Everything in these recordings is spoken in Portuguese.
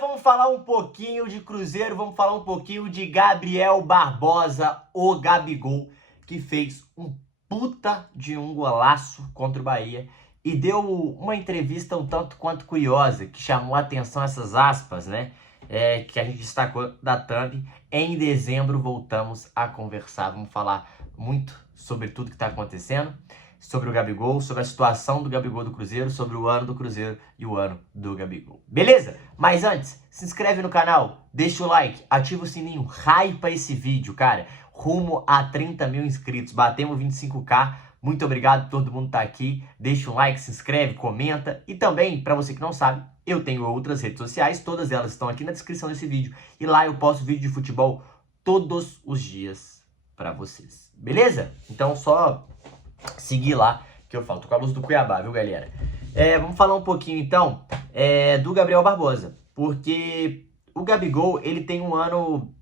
vamos falar um pouquinho de Cruzeiro, vamos falar um pouquinho de Gabriel Barbosa, o Gabigol, que fez um puta de um golaço contra o Bahia e deu uma entrevista um tanto quanto curiosa, que chamou a atenção essas aspas, né? Que a gente destacou da thumb. Em dezembro voltamos a conversar, vamos falar muito sobre tudo que está acontecendo, sobre o Gabigol, sobre a situação do Gabigol do Cruzeiro, sobre o ano do Cruzeiro e o ano do Gabigol. Beleza? Mas antes, se inscreve no canal, deixa o like, ativa o sininho, hypa esse vídeo, cara. Rumo a 30 mil inscritos, batemos 25k. Muito obrigado por todo mundo estar aqui. Deixa um like, se inscreve, comenta. E também, para você que não sabe, eu tenho outras redes sociais, todas elas estão aqui na descrição desse vídeo. E lá eu posto vídeo de futebol todos os dias para vocês. Beleza? Então só seguir lá que eu falo. Tô com a luz do Cuiabá, viu, galera? Vamos falar um pouquinho, então, do Gabriel Barbosa. Porque o Gabigol, ele tem um ano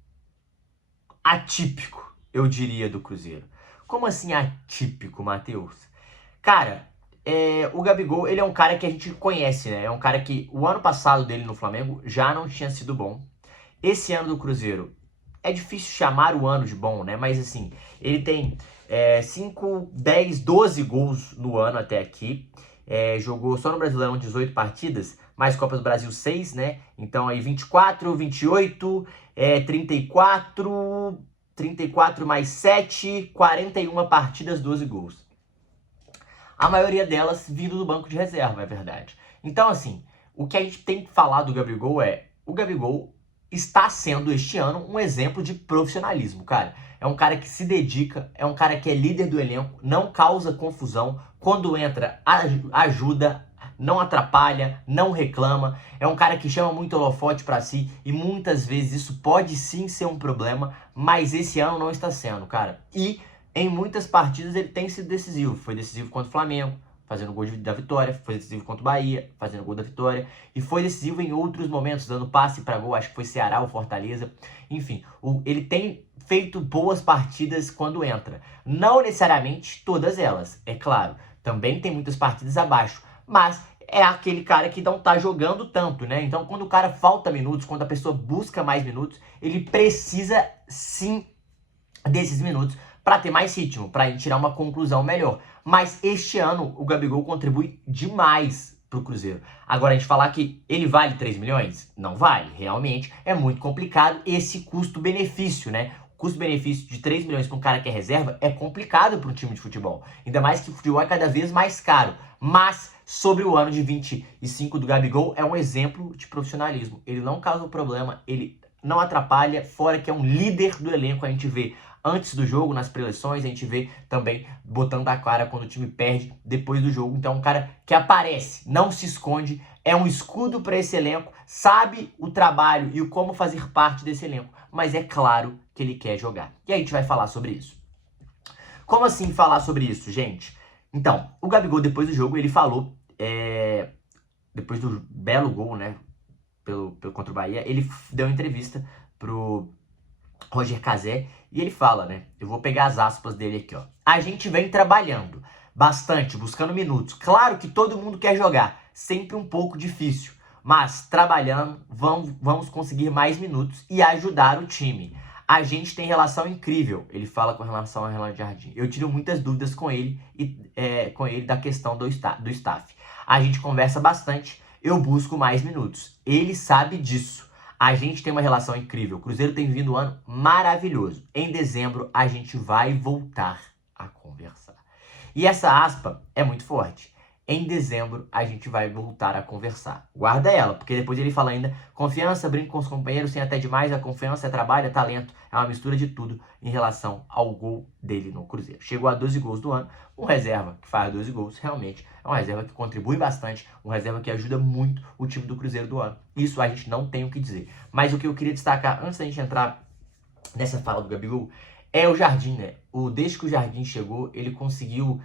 atípico, eu diria, do Cruzeiro. Como assim atípico, Matheus? Cara, o Gabigol, ele é um cara que a gente conhece, né? É um cara que o ano passado dele no Flamengo já não tinha sido bom. Esse ano do Cruzeiro, é difícil chamar o ano de bom, né? Mas assim, ele tem 5, 10, 12 gols no ano até aqui. Jogou só no Brasileirão 18 partidas, mais Copa do Brasil 6, né? Então aí 24, 28, 34 mais 7, 41 partidas, 12 gols. A maioria delas vindo do banco de reserva, é verdade. Então assim, o que a gente tem que falar do Gabigol o Gabigol está sendo este ano um exemplo de profissionalismo, cara. É um cara que se dedica, é um cara que é líder do elenco, não causa confusão, quando entra ajuda, não atrapalha, não reclama. É um cara que chama muito holofote pra si e muitas vezes isso pode sim ser um problema, mas esse ano não está sendo, cara. E em muitas partidas ele tem sido decisivo. Foi decisivo contra o Flamengo, fazendo gol da vitória, foi decisivo contra o Bahia, fazendo gol da vitória, e foi decisivo em outros momentos, dando passe para gol, acho que foi Ceará ou Fortaleza. Enfim, ele tem feito boas partidas quando entra. Não necessariamente todas elas, é claro. Também tem muitas partidas abaixo, mas é aquele cara que não tá jogando tanto, né? Então, quando o cara falta minutos, quando a pessoa busca mais minutos, ele precisa sim desses minutos para ter mais ritmo, para tirar uma conclusão melhor. Mas este ano o Gabigol contribui demais pro Cruzeiro. Agora, a gente falar que ele vale 3 milhões? Não vale, realmente é muito complicado esse custo-benefício, né? O custo-benefício de 3 milhões para um cara que é reserva é complicado para um time de futebol. Ainda mais que o futebol é cada vez mais caro. Mas sobre o ano de 25 do Gabigol, é um exemplo de profissionalismo. Ele não causa problema, ele não atrapalha, fora que é um líder do elenco. A gente vê antes do jogo, nas preleções, a gente vê também botando a cara quando o time perde depois do jogo. Então é um cara que aparece, não se esconde, é um escudo para esse elenco, sabe o trabalho e o como fazer parte desse elenco, mas é claro que ele quer jogar. E a gente vai falar sobre isso. Como assim falar sobre isso, gente? Então, o Gabigol, depois do jogo, ele falou, depois do belo gol, né, contra o Bahia, ele deu uma entrevista pro Roger Cazé, e ele fala, né? Eu vou pegar as aspas dele aqui, ó. A gente vem trabalhando bastante, buscando minutos. Claro que todo mundo quer jogar, sempre um pouco difícil, mas trabalhando, vamos conseguir mais minutos e ajudar o time. A gente tem relação incrível, ele fala com relação a Renan Jardim. Eu tiro muitas dúvidas com ele da questão do staff. A gente conversa bastante, eu busco mais minutos. Ele sabe disso. A gente tem uma relação incrível. O Cruzeiro tem vindo um ano maravilhoso. Em dezembro, a gente vai voltar a conversar. E essa aspa é muito forte. Em dezembro, a gente vai voltar a conversar. Guarda ela, porque depois ele fala ainda: confiança, brinco com os companheiros, sem até demais. A confiança é trabalho, é talento. É uma mistura de tudo em relação ao gol dele no Cruzeiro. Chegou a 12 gols do ano. Um reserva que faz 12 gols, realmente é um reserva que contribui bastante. Um reserva que ajuda muito o time do Cruzeiro do ano. Isso a gente não tem o que dizer. Mas o que eu queria destacar, antes da gente entrar nessa fala do Gabigol, é o Jardim, né? Desde que o Jardim chegou, ele conseguiu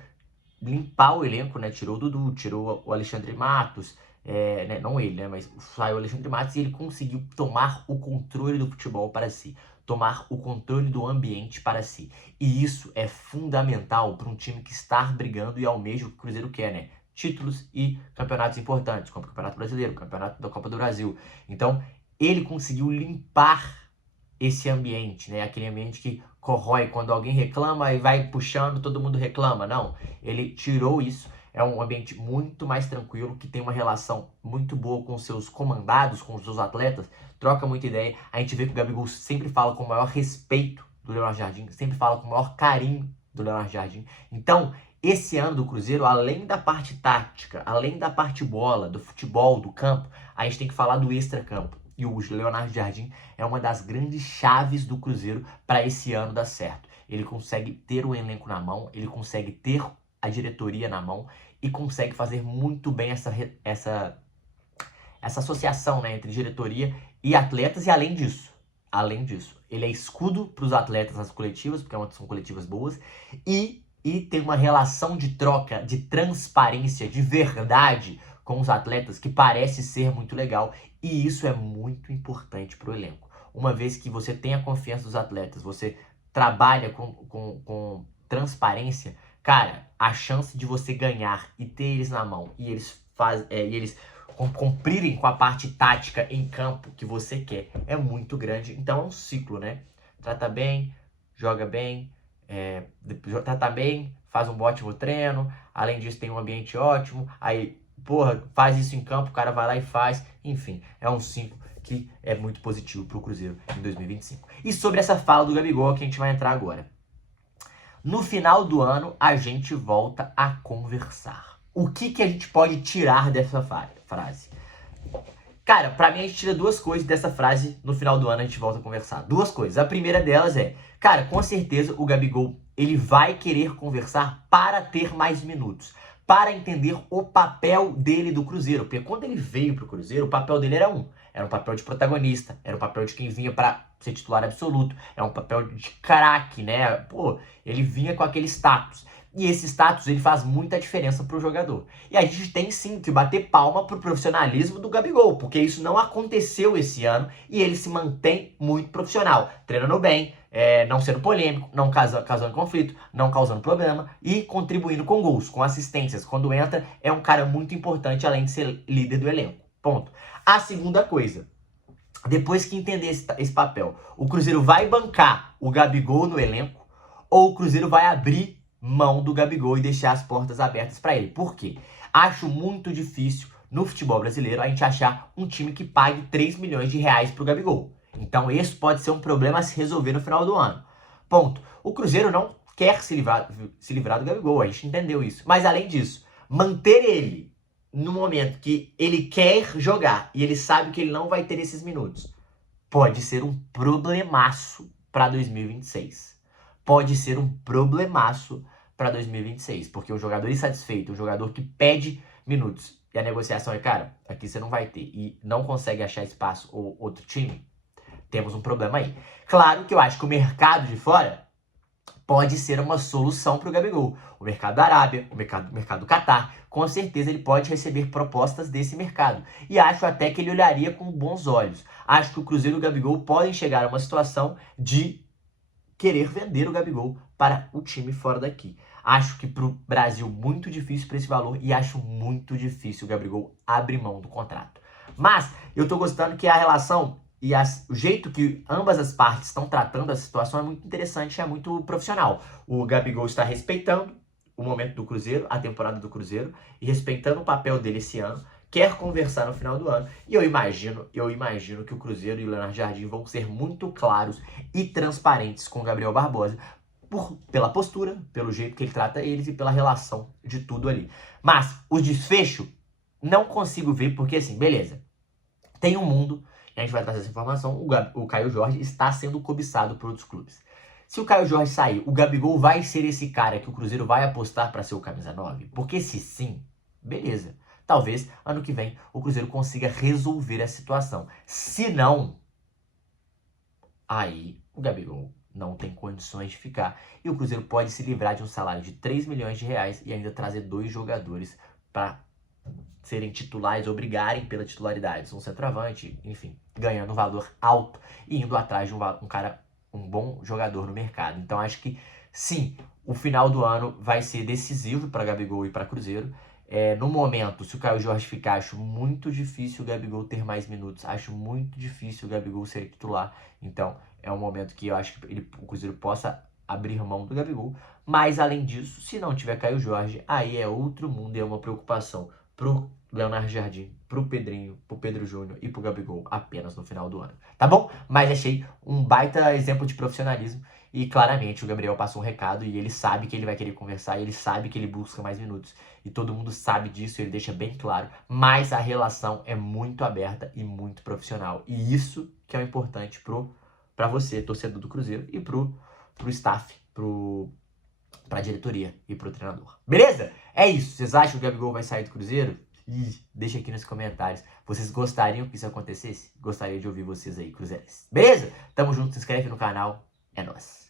limpar o elenco, né? Tirou o Dudu, tirou o Alexandre Matos, né? Não ele, né? Mas saiu o Alexandre Matos e ele conseguiu tomar o controle do futebol para si, tomar o controle do ambiente para si. E isso é fundamental para um time que está brigando e almeja o que o Cruzeiro quer, né? Títulos e campeonatos importantes, como o Campeonato Brasileiro, o Campeonato da Copa do Brasil. Então, ele conseguiu limpar esse ambiente, né? Aquele ambiente que corrói quando alguém reclama e vai puxando, todo mundo reclama. Não, ele tirou isso. É um ambiente muito mais tranquilo, que tem uma relação muito boa com os seus comandados, com os seus atletas, troca muita ideia. A gente vê que o Gabigol sempre fala com o maior respeito do Leonardo Jardim, sempre fala com o maior carinho do Leonardo Jardim. Então, esse ano do Cruzeiro, além da parte tática, além da parte bola, do futebol, do campo, a gente tem que falar do extra-campo. E o Leonardo Jardim é uma das grandes chaves do Cruzeiro para esse ano dar certo. Ele consegue ter o elenco na mão, ele consegue ter a diretoria na mão e consegue fazer muito bem essa associação, né, entre diretoria e atletas. E além disso, ele é escudo para os atletas nas coletivas, porque são coletivas boas, e tem uma relação de troca, de transparência, de verdade com os atletas que parece ser muito legal, e isso é muito importante para o elenco. Uma vez que você tem a confiança dos atletas, você trabalha com transparência, cara, a chance de você ganhar e ter eles na mão e eles cumprirem com a parte tática em campo que você quer é muito grande. Então é um ciclo, né? Trata bem, joga bem, trata bem, faz um ótimo treino, além disso tem um ambiente ótimo, aí, porra, faz isso em campo, o cara vai lá e faz, enfim, é um ciclo que é muito positivo pro Cruzeiro em 2025. E sobre essa fala do Gabigol que a gente vai entrar agora. No final do ano, a gente volta a conversar. O que a gente pode tirar dessa frase? Cara, pra mim a gente tira duas coisas dessa frase. No final do ano a gente volta a conversar. Duas coisas. A primeira delas é, cara, com certeza o Gabigol, ele vai querer conversar para ter mais minutos, para entender o papel dele do Cruzeiro. Porque quando ele veio pro Cruzeiro, o papel dele era um papel de protagonista, era um papel de quem vinha pra ser titular absoluto, é um papel de craque, né? Pô, ele vinha com aquele status. E esse status, ele faz muita diferença pro jogador. E a gente tem sim que bater palma pro profissionalismo do Gabigol, porque isso não aconteceu esse ano e ele se mantém muito profissional, treinando bem, não sendo polêmico, não causando conflito, não causando problema e contribuindo com gols, com assistências. Quando entra, é um cara muito importante, além de ser líder do elenco. Ponto. A segunda coisa, depois que entender esse papel, o Cruzeiro vai bancar o Gabigol no elenco ou o Cruzeiro vai abrir mão do Gabigol e deixar as portas abertas para ele? Por quê? Acho muito difícil no futebol brasileiro a gente achar um time que pague 3 milhões de reais pro Gabigol. Então esse pode ser um problema a se resolver no final do ano. Ponto. O Cruzeiro não quer se livrar do Gabigol, a gente entendeu isso. Mas além disso, manter ele no momento que ele quer jogar e ele sabe que ele não vai ter esses minutos, pode ser um problemaço para 2026. Pode ser um problemaço para 2026, porque o jogador insatisfeito, o jogador que pede minutos e a negociação é, cara, aqui você não vai ter e não consegue achar espaço ou outro time, temos um problema aí. Claro que eu acho que o mercado de fora pode ser uma solução para o Gabigol. O mercado da Arábia, o mercado do Catar, com certeza ele pode receber propostas desse mercado. E acho até que ele olharia com bons olhos. Acho que o Cruzeiro e o Gabigol podem chegar a uma situação de querer vender o Gabigol para o time fora daqui. Acho que para o Brasil muito difícil para esse valor e acho muito difícil o Gabigol abrir mão do contrato. Mas eu tô gostando que a relação e o jeito que ambas as partes estão tratando a situação é muito interessante, é muito profissional. O Gabigol está respeitando o momento do Cruzeiro, a temporada do Cruzeiro, e respeitando o papel dele esse ano, quer conversar no final do ano, e eu imagino que o Cruzeiro e o Leonardo Jardim vão ser muito claros e transparentes com o Gabriel Barbosa, pela postura, pelo jeito que ele trata eles e pela relação de tudo ali. Mas o desfecho, não consigo ver, porque assim, beleza, tem um mundo, e a gente vai trazer essa informação, o Caio Jorge está sendo cobiçado por outros clubes. Se o Caio Jorge sair, o Gabigol vai ser esse cara que o Cruzeiro vai apostar para ser o camisa 9? Porque se sim, beleza. Talvez ano que vem o Cruzeiro consiga resolver a situação. Se não, aí o Gabigol não tem condições de ficar. E o Cruzeiro pode se livrar de um salário de 3 milhões de reais e ainda trazer 2 jogadores para serem titulares ou brigarem pela titularidade. Um centroavante, enfim, ganhando um valor alto e indo atrás de um bom jogador no mercado. Então acho que sim, o final do ano vai ser decisivo para Gabigol e para Cruzeiro. No momento, se o Caio Jorge ficar, acho muito difícil o Gabigol ter mais minutos. Acho muito difícil o Gabigol ser titular. Então, é um momento que eu acho que o Cruzeiro possa abrir mão do Gabigol. Mas, além disso, se não tiver Caio Jorge, aí é outro mundo e é uma preocupação pro Leonardo Jardim, pro Pedrinho, pro Pedro Júnior e pro Gabigol apenas no final do ano. Tá bom? Mas achei um baita exemplo de profissionalismo. E claramente o Gabriel passou um recado e ele sabe que ele vai querer conversar, e ele sabe que ele busca mais minutos. E todo mundo sabe disso, ele deixa bem claro. Mas a relação é muito aberta e muito profissional. E isso que é o importante pra você, torcedor do Cruzeiro, e pro staff, pra diretoria e pro treinador. Beleza? É isso. Vocês acham que o Gabigol vai sair do Cruzeiro? Deixa aqui nos comentários. Vocês gostariam que isso acontecesse? Gostaria de ouvir vocês aí, cruzeirenses. Beleza? Tamo junto, se inscreve no canal. É nóis.